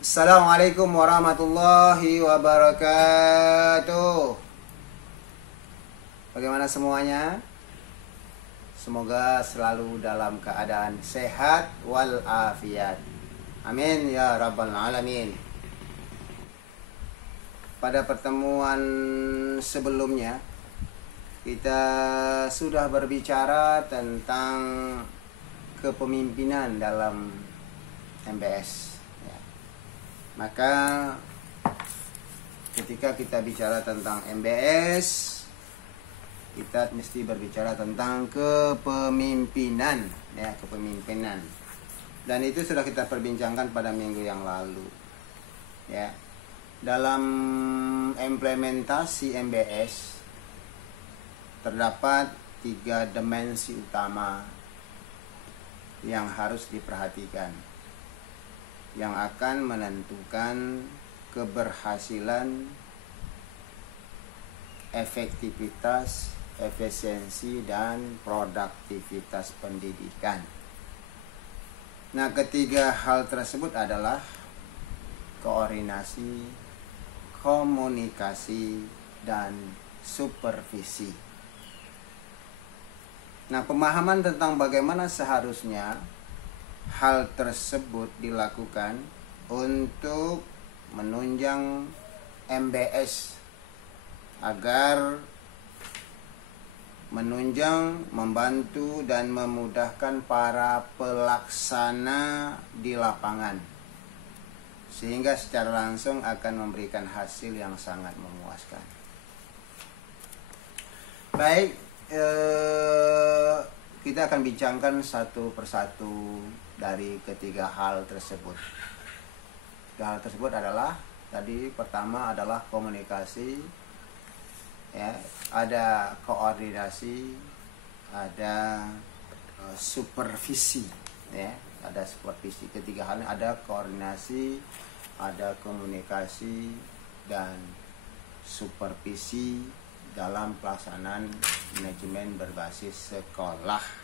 Assalamualaikum warahmatullahi wabarakatuh. Bagaimana semuanya? Semoga selalu dalam keadaan sehat walafiat. Amin ya rabbal alamin. Pada pertemuan sebelumnya kita sudah berbicara tentang kepemimpinan dalam MBS. Maka ketika kita bicara tentang MBS, kita mesti berbicara tentang kepemimpinan, ya, kepemimpinan. Dan itu sudah kita perbincangkan pada minggu yang lalu. Ya. Dalam implementasi MBS terdapat 3 dimensi utama yang harus diperhatikan, yang akan menentukan keberhasilan, efektivitas, efisiensi, dan produktivitas pendidikan. Nah, ketiga hal tersebut adalah koordinasi, komunikasi, dan supervisi. Nah, pemahaman tentang bagaimana seharusnya hal tersebut dilakukan untuk menunjang MBS agar menunjang, membantu, dan memudahkan para pelaksana di lapangan, sehingga secara langsung akan memberikan hasil yang sangat memuaskan. Baik, kita akan bincangkan satu persatu dari ketiga hal tersebut. Hal tersebut adalah, tadi pertama adalah komunikasi, ya, ada koordinasi, ada supervisi, ya, ada supervisi. Ketiga halnya ada koordinasi, ada komunikasi, dan supervisi dalam pelaksanaan manajemen berbasis sekolah.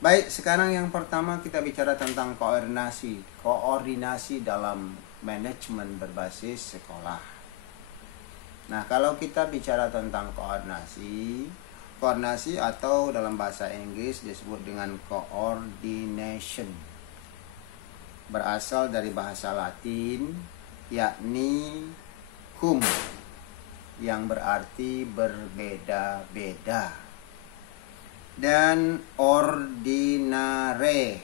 Baik, sekarang yang pertama kita bicara tentang koordinasi. Koordinasi dalam manajemen berbasis sekolah. Nah, kalau kita bicara tentang koordinasi atau dalam bahasa Inggris disebut dengan coordination, berasal dari bahasa Latin, yakni cum, yang berarti berbeda-beda, dan ordinare,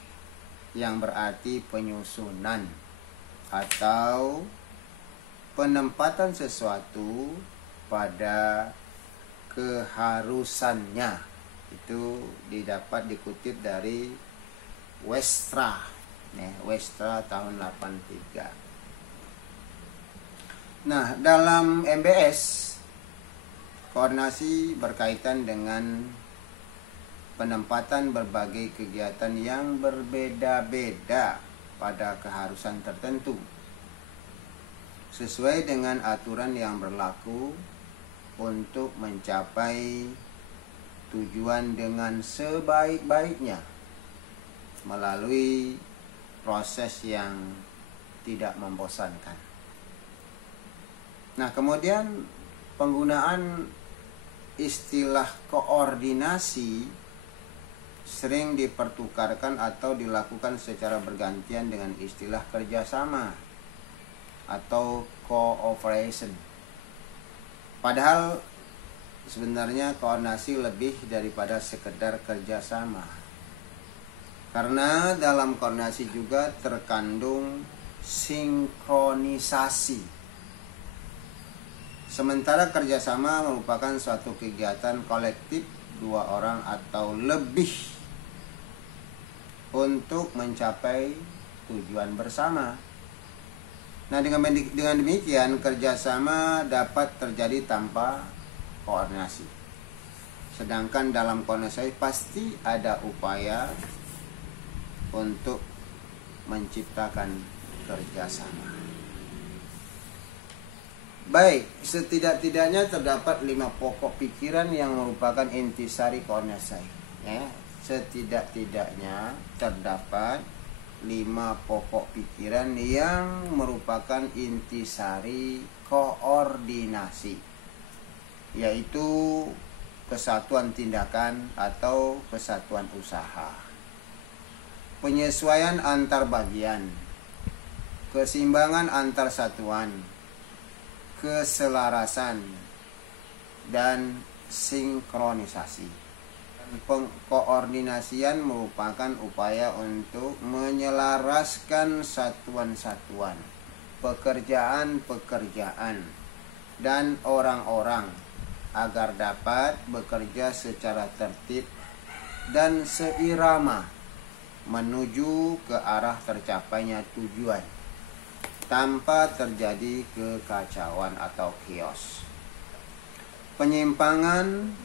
yang berarti penyusunan atau penempatan sesuatu pada keharusannya. Itu didapat dikutip dari Westra, Westra tahun 83. Nah, dalam MBS, koordinasi berkaitan dengan penempatan berbagai kegiatan yang berbeda-beda pada keharusan tertentu, sesuai dengan aturan yang berlaku untuk mencapai tujuan dengan sebaik-baiknya melalui proses yang tidak membosankan. Nah, kemudian penggunaan istilah koordinasi sering dipertukarkan atau dilakukan secara bergantian dengan istilah kerjasama atau cooperation. Padahal sebenarnya koordinasi lebih daripada sekedar kerjasama, karena dalam koordinasi juga terkandung sinkronisasi. Sementara kerjasama merupakan suatu kegiatan kolektif 2 orang atau lebih untuk mencapai tujuan bersama. Nah, dengan demikian kerjasama dapat terjadi tanpa koordinasi. Sedangkan dalam koordinasi pasti ada upaya untuk menciptakan kerjasama. Baik, setidak-tidaknya terdapat 5 pokok pikiran yang merupakan intisari koordinasi. Ya, setidak-tidaknya terdapat 5 pokok pikiran yang merupakan intisari koordinasi, yaitu kesatuan tindakan atau kesatuan usaha, penyesuaian antar bagian, keseimbangan antar satuan, keselarasan, dan sinkronisasi. Pengkoordinasian merupakan upaya untuk menyelaraskan satuan-satuan, pekerjaan-pekerjaan, dan orang-orang agar dapat bekerja secara tertib dan seirama menuju ke arah tercapainya tujuan tanpa terjadi kekacauan atau chaos, penyimpangan,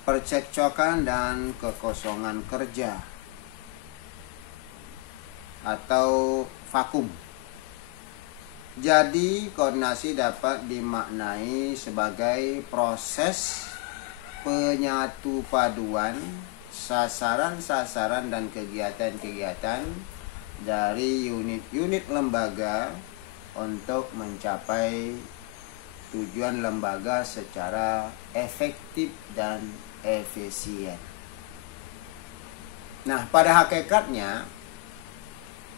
percekcokan, dan kekosongan kerja atau vakum. Jadi, koordinasi dapat dimaknai sebagai proses penyatu paduan sasaran-sasaran dan kegiatan-kegiatan dari unit-unit lembaga untuk mencapai tujuan lembaga secara efektif dan efisien. Nah, pada hakikatnya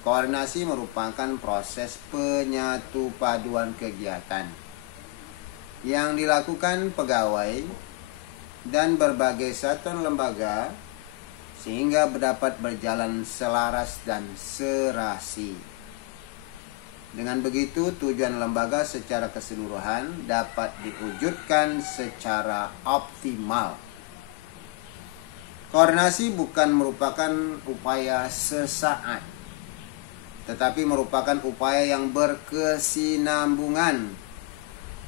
koordinasi merupakan proses penyatu paduan kegiatan yang dilakukan pegawai dan berbagai satuan lembaga sehingga dapat berjalan selaras dan serasi. Dengan begitu, tujuan lembaga secara keseluruhan dapat diwujudkan secara optimal. Koordinasi bukan merupakan upaya sesaat, tetapi merupakan upaya yang berkesinambungan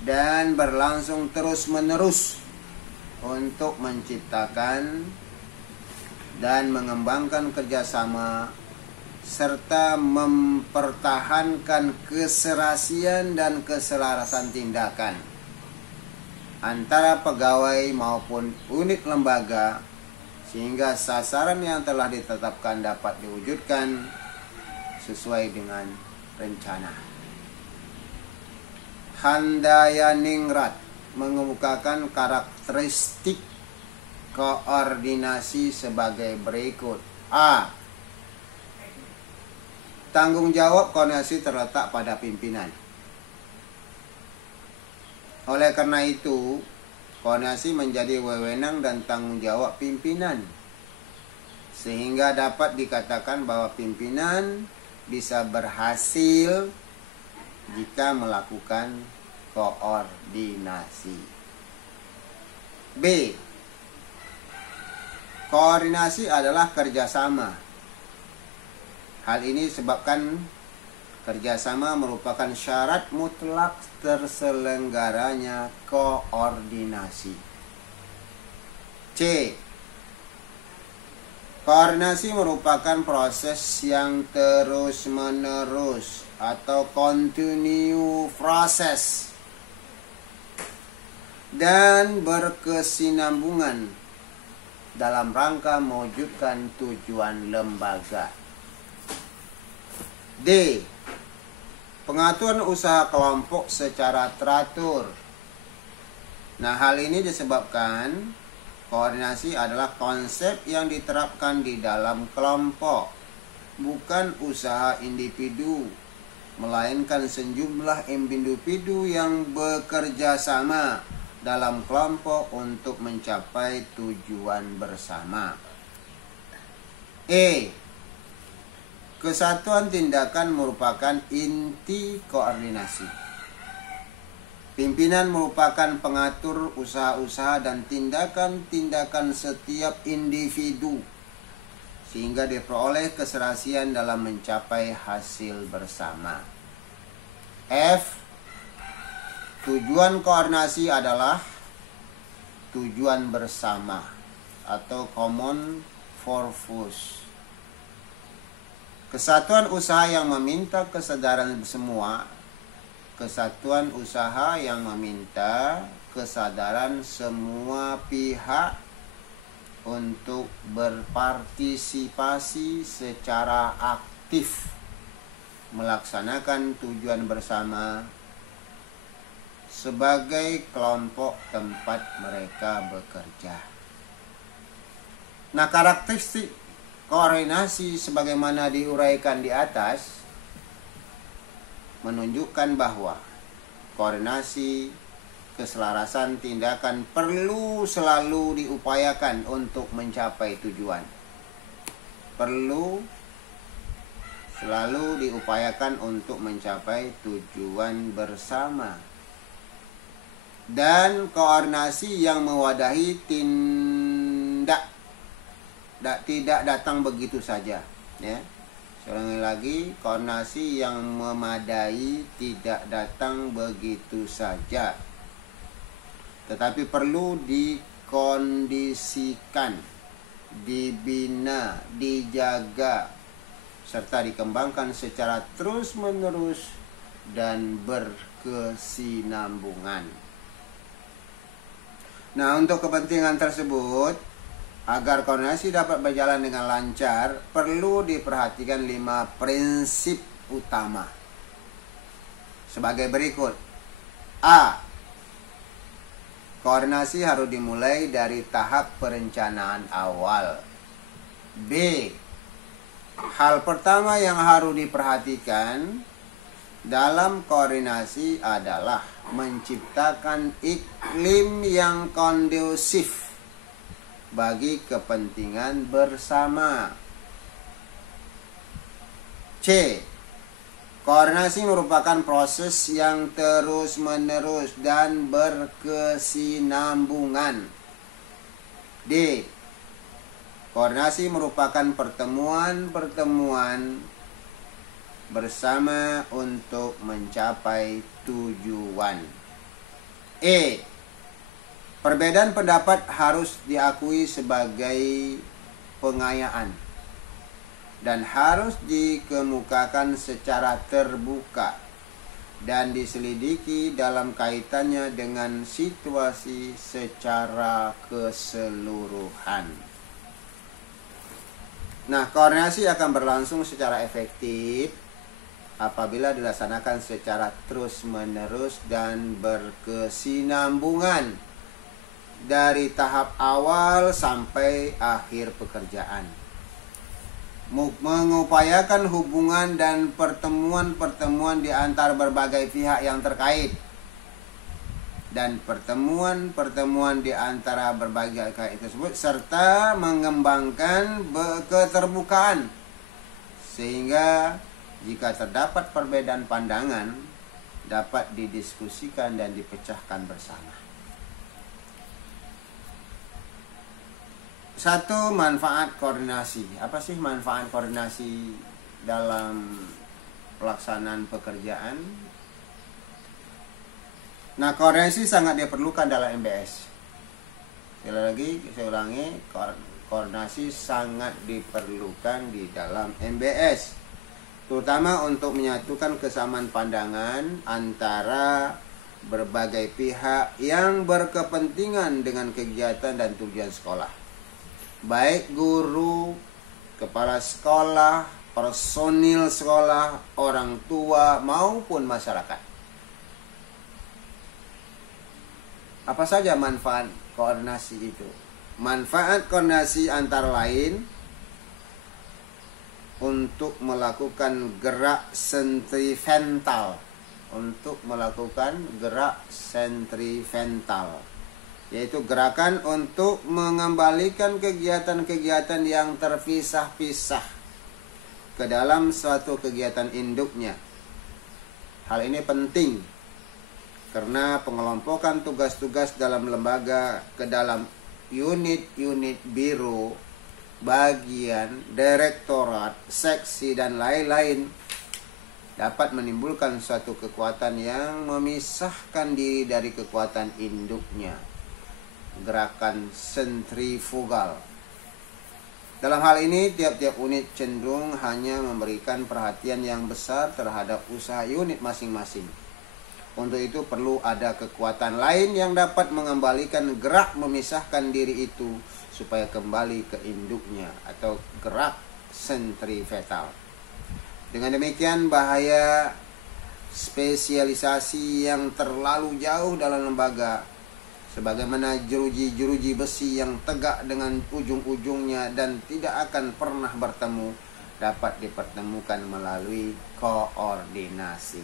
dan berlangsung terus-menerus untuk menciptakan dan mengembangkan kerjasama serta mempertahankan keserasian dan keselarasan tindakan antara pegawai maupun unit lembaga sehingga sasaran yang telah ditetapkan dapat diwujudkan sesuai dengan rencana. Handayaningrat mengemukakan karakteristik koordinasi sebagai berikut. A. Tanggung jawab koordinasi terletak pada pimpinan. Oleh karena itu, koordinasi menjadi wewenang dan tanggung jawab pimpinan, sehingga dapat dikatakan bahwa pimpinan bisa berhasil jika melakukan koordinasi. B. Koordinasi adalah kerjasama. Hal ini disebabkan kerjasama merupakan syarat mutlak terselenggaranya koordinasi. C. Koordinasi merupakan proses yang terus-menerus atau continue process dan berkesinambungan dalam rangka mewujudkan tujuan lembaga. D. Pengaturan usaha kelompok secara teratur. Nah, hal ini disebabkan koordinasi adalah konsep yang diterapkan di dalam kelompok, bukan usaha individu, melainkan sejumlah individu yang bekerja sama dalam kelompok untuk mencapai tujuan bersama. E. Kesatuan tindakan merupakan inti koordinasi. Pimpinan merupakan pengatur usaha-usaha dan tindakan-tindakan setiap individu, sehingga diperoleh keserasian dalam mencapai hasil bersama. F. Tujuan koordinasi adalah tujuan bersama atau common purpose. Kesatuan usaha yang meminta kesadaran semua. Kesatuan usaha yang meminta kesadaran semua pihak untuk berpartisipasi secara aktif melaksanakan tujuan bersama sebagai kelompok tempat mereka bekerja. Nah, karakteristik koordinasi sebagaimana diuraikan di atas menunjukkan bahwa koordinasi keselarasan tindakan perlu selalu diupayakan untuk mencapai tujuan. Perlu selalu diupayakan untuk mencapai tujuan bersama. Dan koordinasi yang mewadahi tidak datang begitu saja, ya. Sekali lagi, koordinasi yang memadai tidak datang begitu saja, tetapi perlu dikondisikan, dibina, dijaga, serta dikembangkan secara terus-menerus dan berkesinambungan. Nah, untuk kepentingan tersebut, agar koordinasi dapat berjalan dengan lancar, perlu diperhatikan 5 prinsip utama. Sebagai berikut. A. Koordinasi harus dimulai dari tahap perencanaan awal. B. Hal pertama yang harus diperhatikan dalam koordinasi adalah menciptakan iklim yang kondusif bagi kepentingan bersama. C. Koordinasi merupakan proses yang terus-menerus dan berkesinambungan. D. Koordinasi merupakan pertemuan-pertemuan bersama untuk mencapai tujuan. E. Perbedaan pendapat harus diakui sebagai pengayaan dan harus dikemukakan secara terbuka dan diselidiki dalam kaitannya dengan situasi secara keseluruhan. Nah, koordinasi akan berlangsung secara efektif apabila dilaksanakan secara terus-menerus dan berkesinambungan dari tahap awal sampai akhir pekerjaan. Mengupayakan hubungan dan pertemuan-pertemuan di antara berbagai pihak yang terkait. Dan pertemuan-pertemuan di antara berbagai pihak tersebut serta mengembangkan keterbukaan. Sehingga jika terdapat perbedaan pandangan dapat didiskusikan dan dipecahkan bersama. 1. Manfaat koordinasi. Apa sih manfaat koordinasi dalam pelaksanaan pekerjaan? Nah, koordinasi sangat diperlukan dalam MBS. Sekali lagi, saya ulangi, koordinasi sangat diperlukan di dalam MBS. Terutama untuk menyatukan kesamaan pandangan antara berbagai pihak yang berkepentingan dengan kegiatan dan tujuan sekolah. Baik guru, kepala sekolah, personil sekolah, orang tua, maupun masyarakat. Apa saja manfaat koordinasi itu? Manfaat koordinasi antara lain untuk melakukan gerak sentrifugal. Yaitu gerakan untuk mengembalikan kegiatan-kegiatan yang terpisah-pisah ke dalam suatu kegiatan induknya. Hal ini penting karena pengelompokan tugas-tugas dalam lembaga ke dalam unit-unit biro, bagian, direktorat, seksi, dan lain-lain dapat menimbulkan suatu kekuatan yang memisahkan diri dari kekuatan induknya. Gerakan sentrifugal. Dalam hal ini, tiap-tiap unit cenderung hanya memberikan perhatian yang besar terhadap usaha unit masing-masing. Untuk itu perlu ada kekuatan lain yang dapat mengembalikan gerak memisahkan diri itu supaya kembali ke induknya, atau gerak sentripetal. Dengan demikian, bahaya spesialisasi yang terlalu jauh dalam lembaga, sebagaimana jeruji-jeruji besi yang tegak dengan ujung-ujungnya dan tidak akan pernah bertemu, dapat dipertemukan melalui koordinasi.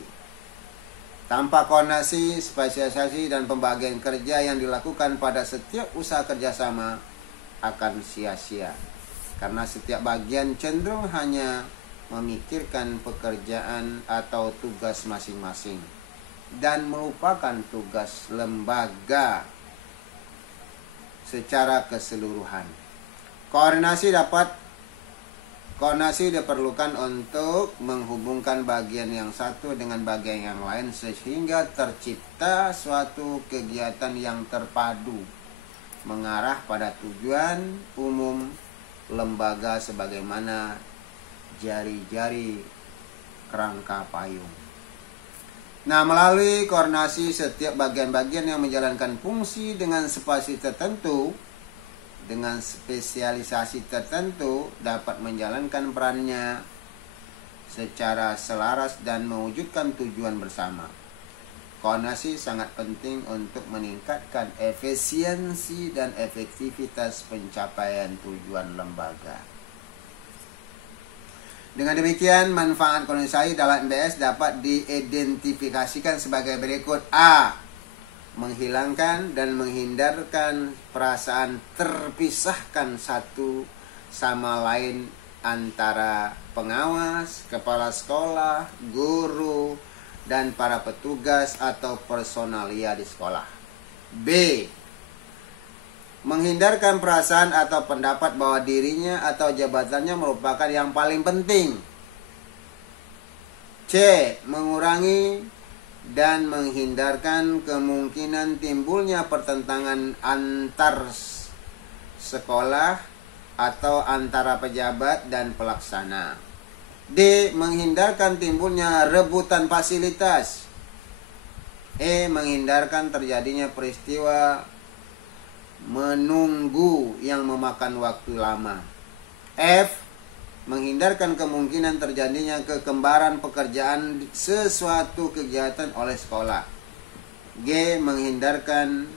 Tanpa koordinasi, spesialisasi, dan pembagian kerja yang dilakukan pada setiap usaha kerjasama akan sia-sia. Karena setiap bagian cenderung hanya memikirkan pekerjaan atau tugas masing-masing dan melupakan tugas lembaga secara keseluruhan. Koordinasi diperlukan untuk menghubungkan bagian yang satu dengan bagian yang lain sehingga tercipta suatu kegiatan yang terpadu mengarah pada tujuan umum lembaga sebagaimana jari-jari kerangka payung. Nah, melalui koordinasi setiap bagian-bagian yang menjalankan fungsi dengan spesialisasi tertentu dapat menjalankan perannya secara selaras dan mewujudkan tujuan bersama. Koordinasi sangat penting untuk meningkatkan efisiensi dan efektivitas pencapaian tujuan lembaga. Dengan demikian, manfaat koordinasi dalam MBS dapat diidentifikasikan sebagai berikut. A. Menghilangkan dan menghindarkan perasaan terpisahkan satu sama lain antara pengawas, kepala sekolah, guru, dan para petugas atau personalia di sekolah. B. Menghindarkan perasaan atau pendapat bahwa dirinya atau jabatannya merupakan yang paling penting. C. Mengurangi dan menghindarkan kemungkinan timbulnya pertentangan antar sekolah atau antara pejabat dan pelaksana. D. Menghindarkan timbulnya rebutan fasilitas. E. Menghindarkan terjadinya peristiwa menunggu yang memakan waktu lama. F. Menghindarkan kemungkinan terjadinya kekembaran pekerjaan sesuatu kegiatan oleh sekolah. G. Menghindarkan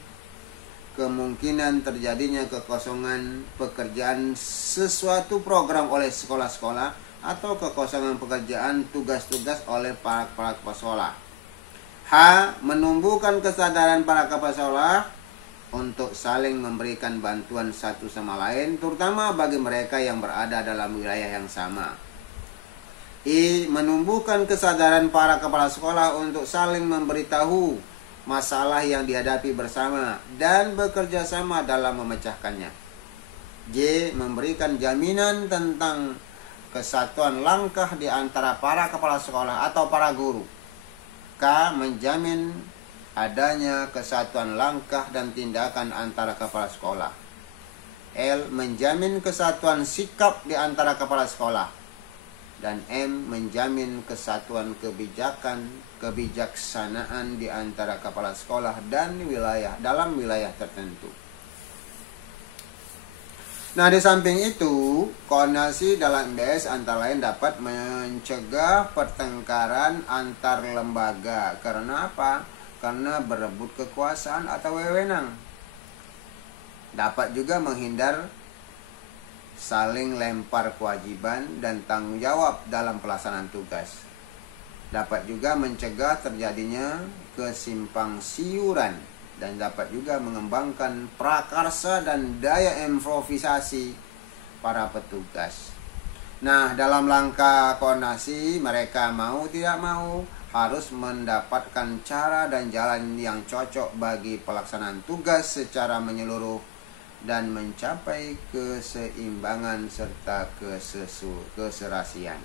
kemungkinan terjadinya kekosongan pekerjaan sesuatu program oleh sekolah-sekolah atau kekosongan pekerjaan tugas-tugas oleh para kepala sekolah. H. Menumbuhkan kesadaran para kepala sekolah untuk saling memberikan bantuan satu sama lain, terutama bagi mereka yang berada dalam wilayah yang sama. I. Menumbuhkan kesadaran para kepala sekolah untuk saling memberitahu masalah yang dihadapi bersama dan bekerja sama dalam memecahkannya. J. Memberikan jaminan tentang kesatuan langkah di antara para kepala sekolah atau para guru. K. Menjamin adanya kesatuan langkah dan tindakan antara kepala sekolah. L. Menjamin kesatuan sikap di antara kepala sekolah. Dan M. Menjamin kesatuan kebijaksanaan di antara kepala sekolah dan dalam wilayah tertentu. Nah, di samping itu, koordinasi dalam MBS antara lain dapat mencegah pertengkaran antar lembaga. Karena apa? Karena berebut kekuasaan atau wewenang. Dapat juga menghindar saling lempar kewajiban dan tanggung jawab dalam pelaksanaan tugas. Dapat juga mencegah terjadinya kesimpang siuran dan dapat juga mengembangkan prakarsa dan daya improvisasi para petugas. Nah, dalam langkah koordinasi, mereka mau tidak mau harus mendapatkan cara dan jalan yang cocok bagi pelaksanaan tugas secara menyeluruh dan mencapai keseimbangan serta keserasian.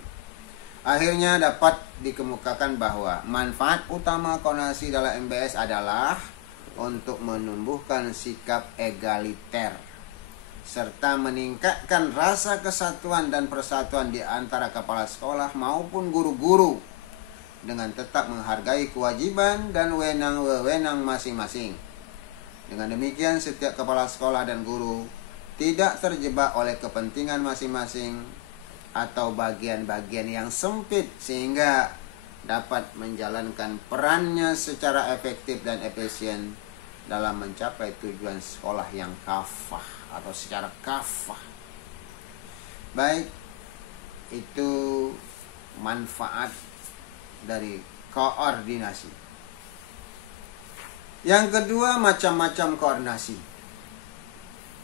Akhirnya dapat dikemukakan bahwa manfaat utama koordinasi dalam MBS adalah untuk menumbuhkan sikap egaliter serta meningkatkan rasa kesatuan dan persatuan di antara kepala sekolah maupun guru-guru dengan tetap menghargai kewajiban dan wewenang masing-masing. Dengan demikian, setiap kepala sekolah dan guru tidak terjebak oleh kepentingan masing-masing atau bagian-bagian yang sempit, sehingga dapat menjalankan perannya secara efektif dan efisien dalam mencapai tujuan sekolah yang kafah atau secara kafah. Baik, itu manfaat dari koordinasi. Yang kedua, macam-macam koordinasi.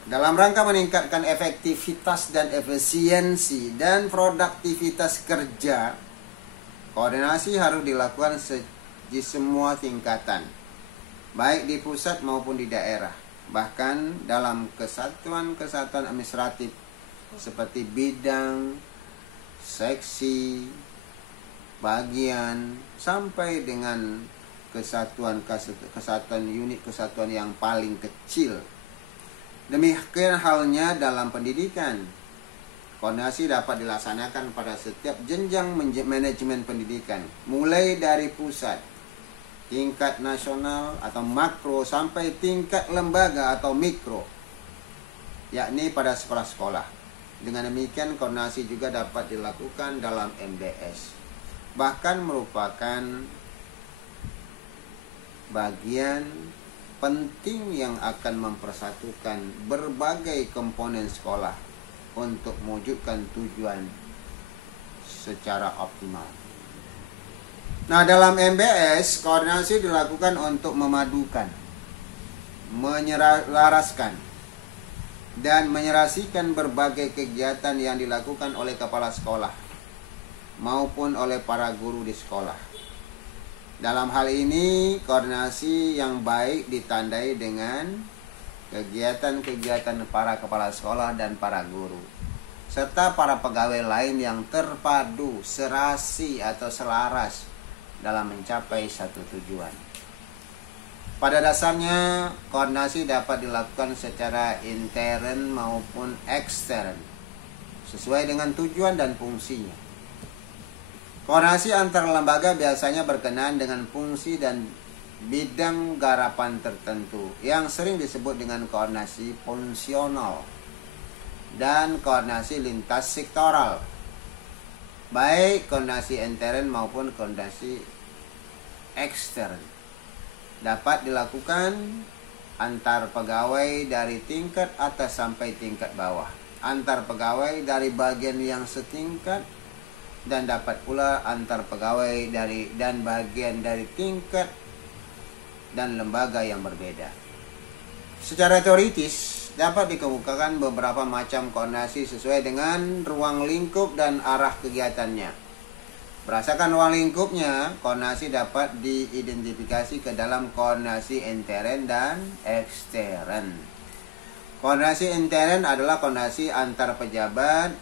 Dalam rangka meningkatkan efektivitas dan efisiensi dan produktivitas kerja, koordinasi harus dilakukan di semua tingkatan, baik di pusat maupun di daerah. Bahkan dalam kesatuan-kesatuan administratif seperti bidang, seksi, bagian, sampai dengan kesatuan unit kesatuan yang paling kecil. Demikian halnya dalam pendidikan. Koordinasi dapat dilaksanakan pada setiap jenjang manajemen pendidikan, mulai dari pusat, tingkat nasional atau makro, sampai tingkat lembaga atau mikro, yakni pada sekolah-sekolah. Dengan demikian, koordinasi juga dapat dilakukan dalam MBS. Bahkan merupakan bagian penting yang akan mempersatukan berbagai komponen sekolah untuk mewujudkan tujuan secara optimal. Nah, dalam MBS, koordinasi dilakukan untuk memadukan, menyelaraskan, dan menyerasikan berbagai kegiatan yang dilakukan oleh kepala sekolah maupun oleh para guru di sekolah. Dalam hal ini, koordinasi yang baik ditandai dengan kegiatan-kegiatan para kepala sekolah dan para guru, serta para pegawai lain yang terpadu, serasi atau selaras dalam mencapai satu tujuan. Pada dasarnya, koordinasi dapat dilakukan secara intern maupun ekstern, sesuai dengan tujuan dan fungsinya. Koordinasi antar lembaga biasanya berkenaan dengan fungsi dan bidang garapan tertentu yang sering disebut dengan koordinasi fungsional dan koordinasi lintas sektoral, baik koordinasi intern maupun koordinasi ekstern. Dapat dilakukan antar pegawai dari tingkat atas sampai tingkat bawah, antar pegawai dari bagian yang setingkat, dan dapat pula antar pegawai dan bagian dari tingkat dan lembaga yang berbeda. Secara teoritis, dapat dikemukakan beberapa macam koordinasi sesuai dengan ruang lingkup dan arah kegiatannya. Berdasarkan ruang lingkupnya, koordinasi dapat diidentifikasi ke dalam koordinasi intern dan ekstern. Koordinasi intern adalah koordinasi antar pejabat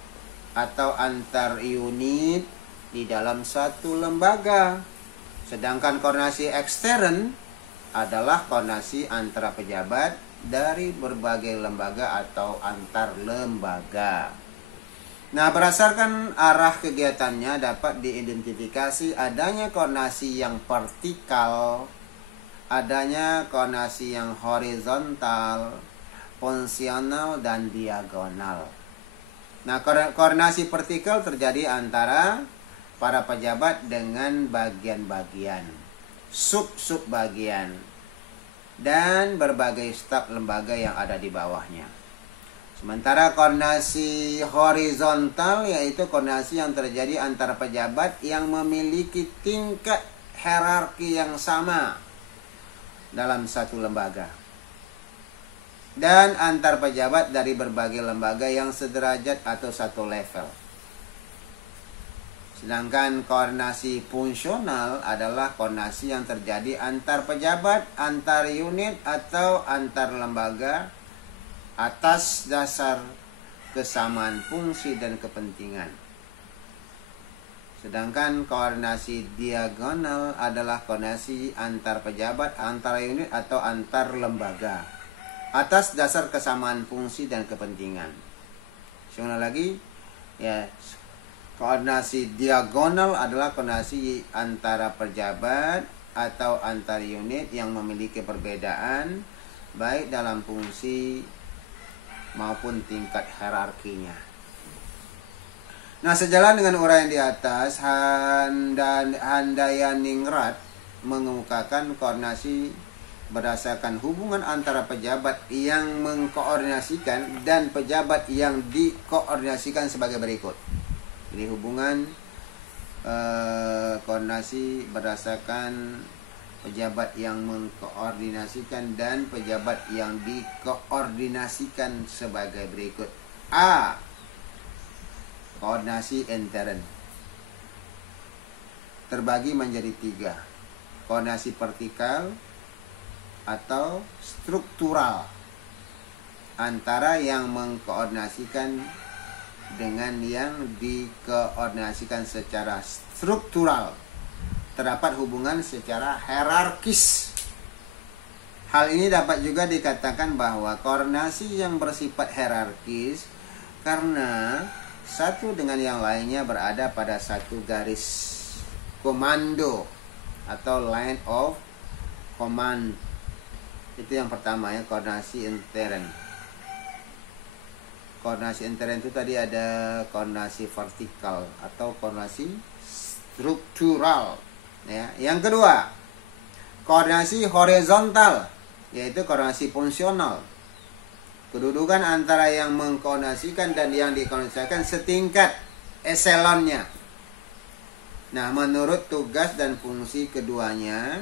atau antar unit di dalam satu lembaga. Sedangkan koordinasi ekstern adalah koordinasi antara pejabat dari berbagai lembaga atau antar lembaga. Nah, berdasarkan arah kegiatannya dapat diidentifikasi adanya koordinasi yang vertikal, adanya koordinasi yang horizontal, fungsional, dan diagonal. Nah, koordinasi vertikal terjadi antara para pejabat dengan bagian-bagian, sub-sub bagian, dan berbagai staf lembaga yang ada di bawahnya. Sementara koordinasi horizontal yaitu koordinasi yang terjadi antara pejabat yang memiliki tingkat hierarki yang sama dalam satu lembaga, dan antar pejabat dari berbagai lembaga yang sederajat atau satu level. Sedangkan koordinasi fungsional adalah koordinasi yang terjadi antar pejabat, antar unit, atau antar lembaga atas dasar kesamaan fungsi dan kepentingan. Sedangkan koordinasi diagonal adalah koordinasi antar pejabat, antar unit, atau antar lembaga atas dasar kesamaan fungsi dan kepentingan. Sebentar lagi ya, Koordinasi diagonal adalah koordinasi antara pejabat atau antar unit yang memiliki perbedaan baik dalam fungsi maupun tingkat hierarkinya. Nah, sejalan dengan uraian di atas, Handayaningrat mengemukakan koordinasi berdasarkan hubungan antara pejabat yang mengkoordinasikan dan pejabat yang dikoordinasikan sebagai berikut. Jadi hubungan koordinasi berdasarkan pejabat yang mengkoordinasikan dan pejabat yang dikoordinasikan sebagai berikut. A. Koordinasi intern terbagi menjadi 3. Koordinasi vertikal atau struktural antara yang mengkoordinasikan dengan yang dikoordinasikan secara struktural. Terdapat hubungan secara hierarkis. Hal ini dapat juga dikatakan bahwa koordinasi yang bersifat hierarkis karena satu dengan yang lainnya berada pada satu garis komando atau line of command. Itu yang pertama ya, koordinasi intern. Koordinasi intern itu tadi ada koordinasi vertikal atau koordinasi struktural ya. Yang kedua, koordinasi horizontal, yaitu koordinasi fungsional. Kedudukan antara yang mengkoordinasikan dan yang dikoordinasikan setingkat eselonnya. Nah, menurut tugas dan fungsi keduanya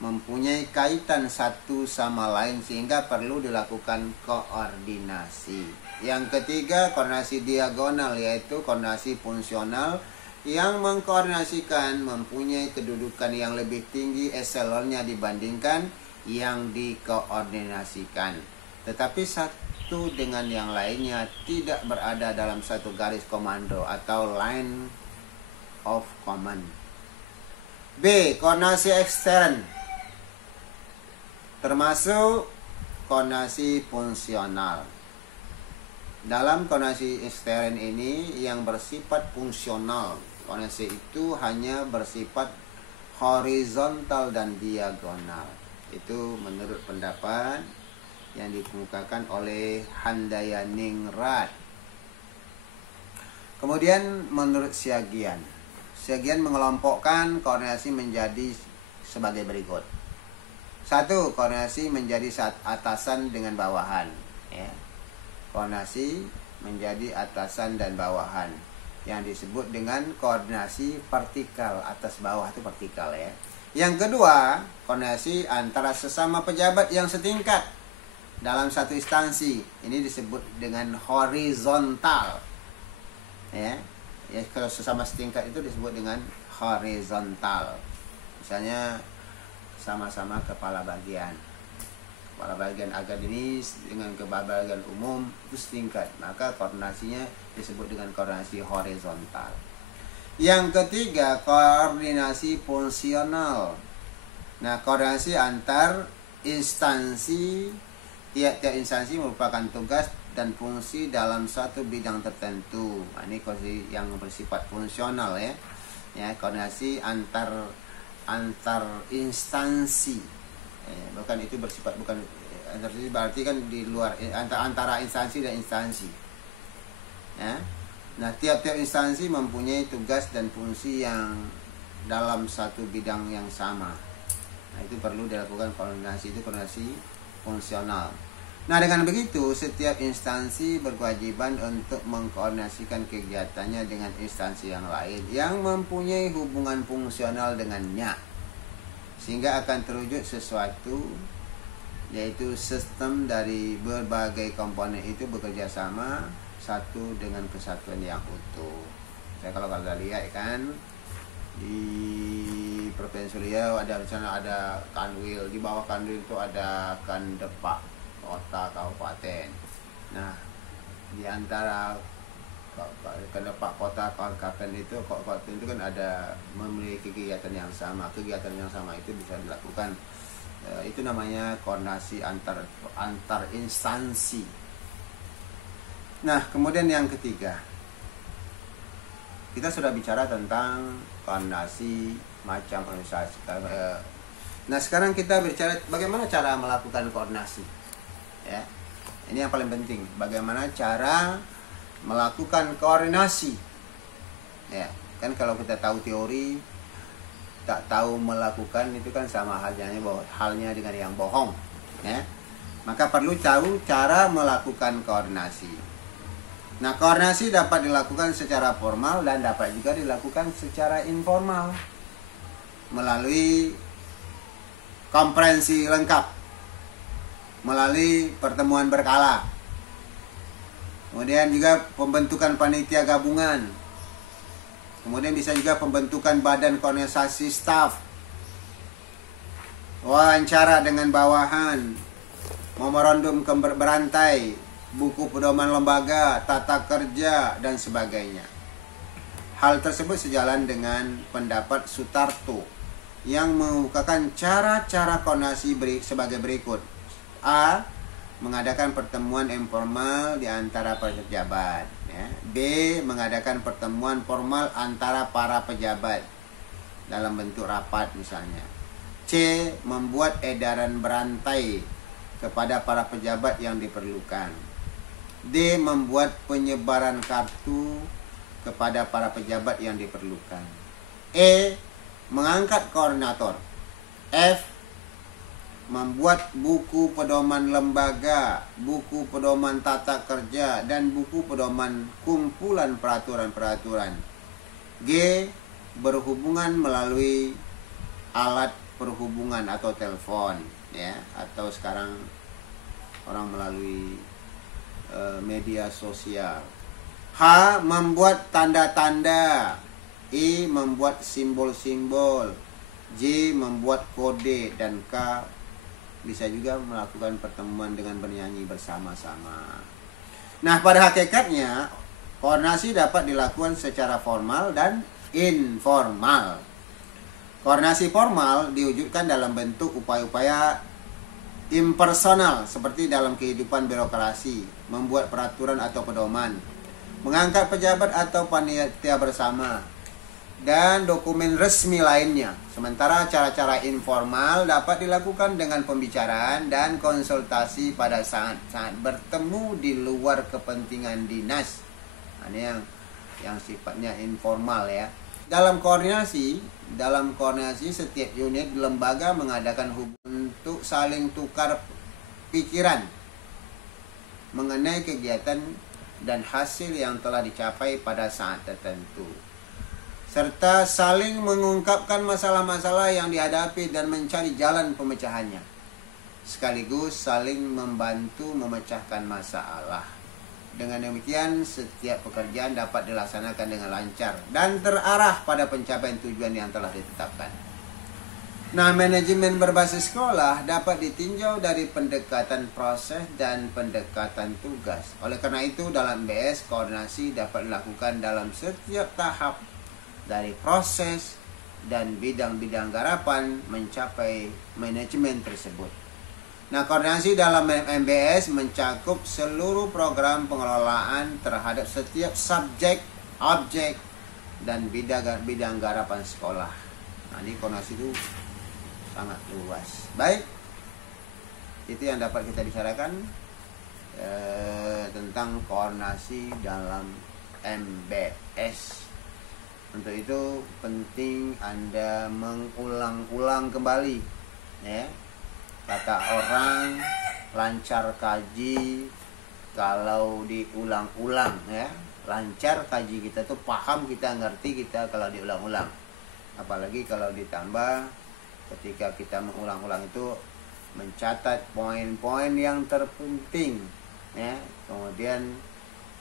mempunyai kaitan satu sama lain sehingga perlu dilakukan koordinasi. Yang ketiga, koordinasi diagonal, yaitu koordinasi fungsional yang mengkoordinasikan mempunyai kedudukan yang lebih tinggi eselonnya dibandingkan yang dikoordinasikan. Tetapi satu dengan yang lainnya tidak berada dalam satu garis komando atau line of command. B. Koordinasi ekstern termasuk koordinasi fungsional. Dalam koordinasi ekstern ini yang bersifat fungsional, koordinasi itu hanya bersifat horizontal dan diagonal. Itu menurut pendapat yang dikemukakan oleh Handayaningrat. Kemudian menurut Syagian mengelompokkan koordinasi menjadi sebagai berikut. 1. Koordinasi menjadi atasan dengan bawahan ya. Koordinasi menjadi atasan dan bawahan yang disebut dengan koordinasi vertikal, atas bawah itu vertikal ya. Yang kedua, koordinasi antara sesama pejabat yang setingkat dalam satu instansi, ini disebut dengan horizontal ya. Ya, kalau sesama setingkat itu disebut dengan horizontal. Misalnya sama-sama kepala bagian akademis dengan kepala bagian umum itu setingkat, maka koordinasinya disebut dengan koordinasi horizontal. Yang ketiga, koordinasi fungsional. Nah, koordinasi antar instansi, tiap-tiap instansi merupakan tugas dan fungsi dalam satu bidang tertentu. Nah, ini koordinasi yang bersifat fungsional ya. Ya, koordinasi antar instansi, bukan itu bersifat bukan antar instansi, berarti kan di luar antara instansi dan instansi ya. Nah, tiap-tiap instansi mempunyai tugas dan fungsi yang dalam satu bidang yang sama. Nah, itu perlu dilakukan koordinasi, itu koordinasi fungsional. Nah, dengan begitu setiap instansi berkewajiban untuk mengkoordinasikan kegiatannya dengan instansi yang lain yang mempunyai hubungan fungsional dengannya, sehingga akan terwujud sesuatu, yaitu sistem dari berbagai komponen itu bekerja sama satu dengan kesatuan yang utuh. Saya kalau lihat kan di Provinsi Riau ada misalnya ada Kanwil, di bawah Kanwil itu ada Kandepak kota kabupaten. Nah, di antara Kandepak kota kabupaten itu kan ada memiliki kegiatan yang sama. Kegiatan yang sama itu bisa dilakukan. Itu namanya koordinasi antar instansi. Nah, kemudian yang ketiga, kita sudah bicara tentang koordinasi macam organisasi. Nah sekarang kita bicara bagaimana cara melakukan koordinasi. Ya, ini yang paling penting. Bagaimana cara melakukan koordinasi. Ya, kan kalau kita tahu teori, tak tahu melakukan itu kan sama halnya dengan yang bohong. Ya, maka perlu tahu cara melakukan koordinasi. Nah, koordinasi dapat dilakukan secara formal dan dapat juga dilakukan secara informal melalui konferensi lengkap, melalui pertemuan berkala, kemudian juga pembentukan panitia gabungan, kemudian bisa juga pembentukan badan koordinasi staf, wawancara dengan bawahan, memorandum berantai, buku pedoman lembaga, tata kerja, dan sebagainya. Hal tersebut sejalan dengan pendapat Sutarto yang mengemukakan cara-cara koordinasi sebagai berikut. A. Mengadakan pertemuan informal di antara pejabat. Ya. B. Mengadakan pertemuan formal antara para pejabat dalam bentuk rapat misalnya. C. Membuat edaran berantai kepada para pejabat yang diperlukan. D. Membuat penyebaran kartu kepada para pejabat yang diperlukan. E. Mengangkat koordinator. F. Membuat buku pedoman lembaga, buku pedoman tata kerja, dan buku pedoman kumpulan peraturan-peraturan. G. Berhubungan melalui alat perhubungan atau telepon, ya, atau sekarang orang melalui media sosial. H. Membuat tanda-tanda. I. Membuat simbol-simbol. J. Membuat kode. Dan K. Bisa juga melakukan pertemuan dengan bernyanyi bersama-sama. Nah, pada hakikatnya koordinasi dapat dilakukan secara formal dan informal. Koordinasi formal diwujudkan dalam bentuk upaya-upaya impersonal seperti dalam kehidupan birokrasi, membuat peraturan atau pedoman, mengangkat pejabat atau panitia bersama, dan dokumen resmi lainnya. Sementara cara-cara informal dapat dilakukan dengan pembicaraan dan konsultasi pada saat bertemu di luar kepentingan dinas. Nah, ini yang sifatnya informal ya. Dalam koordinasi setiap unit lembaga mengadakan hubungan untuk saling tukar pikiran mengenai kegiatan dan hasil yang telah dicapai pada saat tertentu, serta saling mengungkapkan masalah-masalah yang dihadapi dan mencari jalan pemecahannya, sekaligus saling membantu memecahkan masalah. Dengan demikian, setiap pekerjaan dapat dilaksanakan dengan lancar dan terarah pada pencapaian tujuan yang telah ditetapkan. Nah, manajemen berbasis sekolah dapat ditinjau dari pendekatan proses dan pendekatan tugas. Oleh karena itu, dalam MBS, koordinasi dapat dilakukan dalam setiap tahap dari proses dan bidang-bidang garapan mencapai manajemen tersebut. Nah, koordinasi dalam MBS mencakup seluruh program pengelolaan terhadap setiap subjek, objek, dan bidang garapan sekolah. Nah, ini koordinasi itu sangat luas. Baik, itu yang dapat kita bicarakan tentang koordinasi dalam MBS. Untuk itu penting Anda mengulang-ulang kembali, ya. Kata orang lancar kaji kalau diulang-ulang, ya. Lancar kaji kita tuh paham, kita ngerti kita kalau diulang-ulang. Apalagi kalau ditambah ketika kita mengulang-ulang itu mencatat poin-poin yang terpenting, ya. Kemudian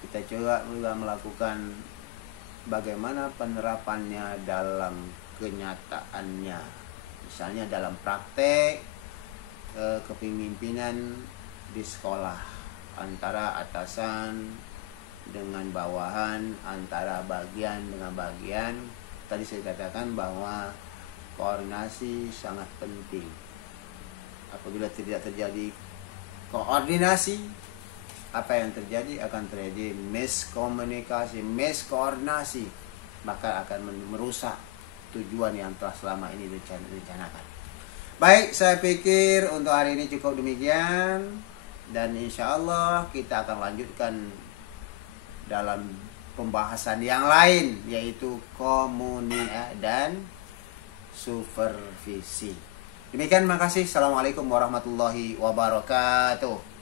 kita juga melakukan bagaimana penerapannya dalam kenyataannya. Misalnya dalam praktek kepemimpinan di sekolah, antara atasan dengan bawahan, antara bagian dengan bagian. Tadi saya katakan bahwa koordinasi sangat penting. Apabila tidak terjadi koordinasi, apa yang terjadi? Akan terjadi miskomunikasi, miskoordinasi. maka akan merusak tujuan yang telah selama ini direncanakan. Baik, saya pikir untuk hari ini cukup demikian, dan insya Allah kita akan lanjutkan dalam pembahasan yang lain, yaitu komunikasi dan supervisi. Demikian, makasih. Assalamualaikum warahmatullahi wabarakatuh.